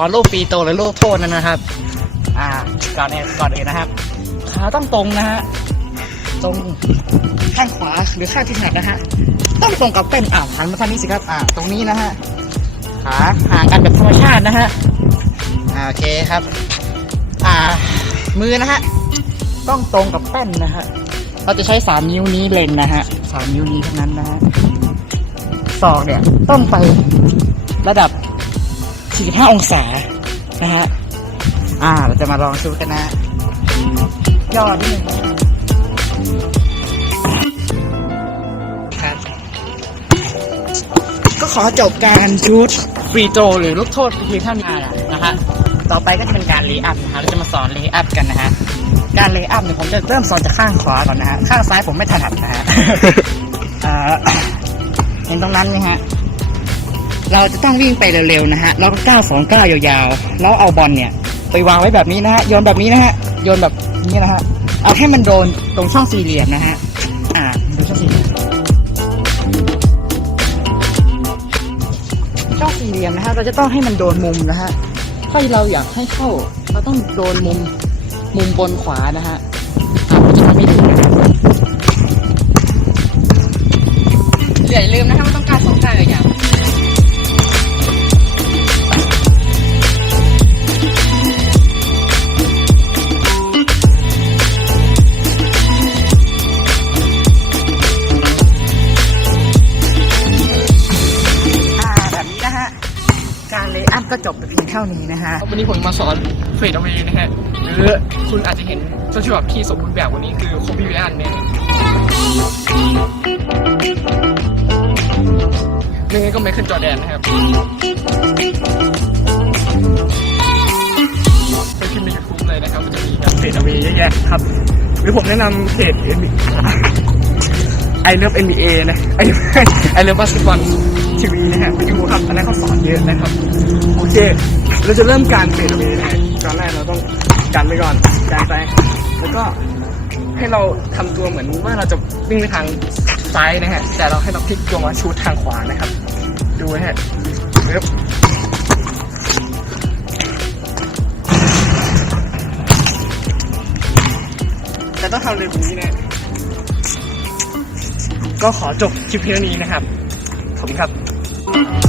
อนลูกฟรีโตหรือลูกโทษนั่นนะครับ อ่าก่อนอื่นก่อนอื่นนะครับขาต้องตรงนะฮะตรงข้างขวาหรือข้างที่ถนัดนะฮะต้องตรงกับเป็นอ่าหันมาทางนี้สิครับอ่าตรงนี้นะฮะขาห่างกันแบบธรรมชาตินะฮะอ่าโอเคครับ อ่า มือนะฮะต้องตรงกับแป้นนะฮะเราจะใช้สามนิ้วนี้เล็งนะฮะสามนิ้วนี้เท่านั้นนะฮะศอกเนี่ยต้องไประดับ 45 องศา นะฮะ อ่า เราจะมาลองชูกันนะย่อนิดนึงครับ ก็ขอจบการชูดฟรีโตหรือลูกโทษเพียงเท่านี้นะฮะ ต่อไปก็จะเป็นการเลย์อัพนะฮะ เราจะมาสอนเลย์อัพกันนะฮะ การเลย์อัพเนี่ยผมจะเริ่มสอนจากข้างขวาก่อนนะฮะ ข้างซ้ายผมไม่ถนัดนะฮะอ่าเห็นตรงนั้นไหมฮะ เราจะต้องวิ่งไปเร็วๆนะฮะแล้วก็ก้าวสองก้าวยาวๆ แล้วเอาบอลเนี่ยไปวางไว้แบบนี้นะฮะโยนแบบนี้นะฮะโยนแบบนี้นะฮะเอาให้มันโดนตรงช่องสี่เหลี่ยมนะฮะอ่าดูช่องสี่เหลี่ยมช่องสี่เหลี่ยมนะฮะเราจะต้องให้มันโดนมุมนะฮะถ้าเราอยากให้เข้า เราต้องโดนมุมมุมบนขวานะฮะอ่าผมจะทำให้ดูนะครับอย่าลืมนะครับว่าต้องการสองก้าวยาว อัพก็จบเพียงเท่านี้นะฮะวันนี้ผมมาสอนเฟดเอาไว้นะฮะหรือคุณอาจจะเห็นต้นฉบับที่สมบูรณ์แบบวันนี้คือโคบีไบรอันเนี่ยไม่งั้นก็ไมเคิลจอแดนนะครับไปพิมพ์ในยูทูบเลยนะครับมันจะมีแบบเฟดเอาไว้เยอะแยะครับ หรือผมแนะนำเพจไอเลิฟ NBA นะไอไอเลิฟบาสเกตบอลทีวีนะฮะไปดูครับอันนั้นเขาสอนเยอะนะครับ เค เราจะเริ่มการเฟดเอาไว้นะฮะตอนแรกเราต้องกันไปก่อนกันไปแล้วก็ให้เราทำตัวเหมือนว่าเราจะวิ่งไปทางซ้ายนะฮะ แต่เราให้เราพลิกตัวมาชูทางขวานะครับ ดูนะฮะปึ๊บแต่ต้องทำเร็วกว่านี้นะก็ขอจบคลิปเพียงเท่านี้นะครับ ขอบคุณครับ